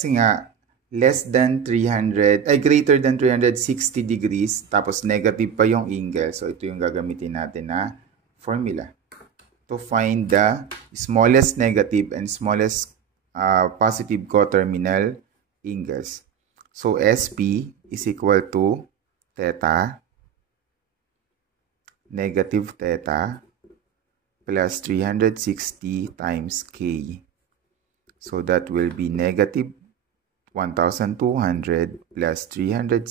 Kasi nga, less than 300, ay greater than 360 degrees, tapos negative pa yung angle. So, ito yung gagamitin natin na formula to find the smallest negative and smallest positive coterminal angles. So, SP is equal to theta, negative theta, plus 360 times K. So, that will be negative 1,200 plus 360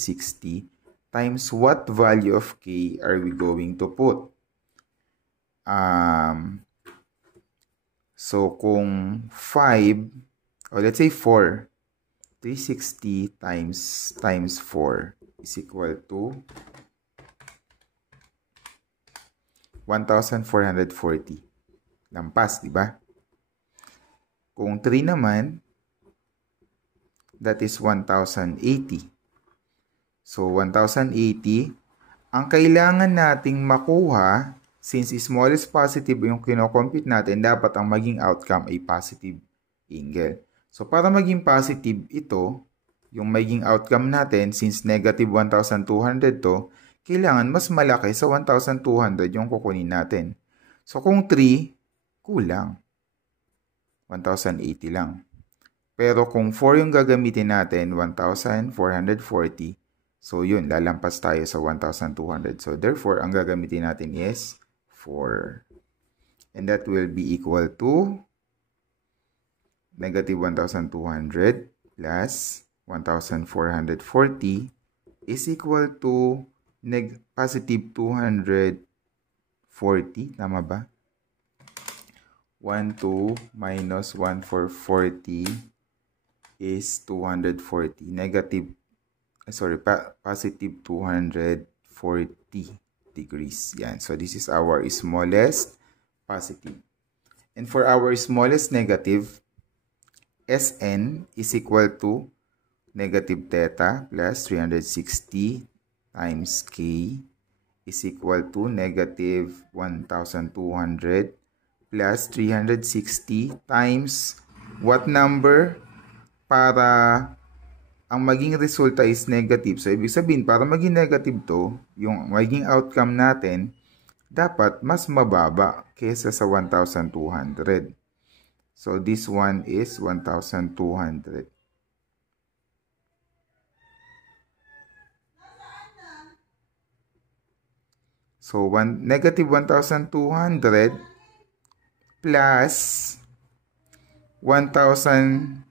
times what value of K are we going to put? So, kung 5, or let's say 4, 360 times 4 is equal to 1,440. Lampas, di ba? Kung 3 naman, that is 1,080. So, 1,080, ang kailangan nating makuha, since smallest positive yung kinocompute natin, dapat ang maging outcome ay positive angle. So, para maging positive ito, yung maging outcome natin, since negative 1,200 to, kailangan mas malaki sa 1,200 yung kukunin natin. So, kung 3, kulang. 1,080 lang. Pero kung 4 yung gagamitin natin, 1,440. So, yun, lalampas tayo sa 1,200. So, therefore, ang gagamitin natin is 4. And that will be equal to negative 1,200 plus 1,440 is equal to positive 240. Tama ba? 1, 2 minus 1,440 is 240. Positive 240 degrees. Yan. So, this is our smallest positive. And for our smallest negative, Sn is equal to negative theta plus 360 times K is equal to negative 1,200 plus 360 times what number? Para ang maging resulta is negative. So, ibig sabihin, para maging negative to, yung maging outcome natin, dapat mas mababa kesa sa 1,200. So, this one is 1,200. So, negative 1,200 plus 1,080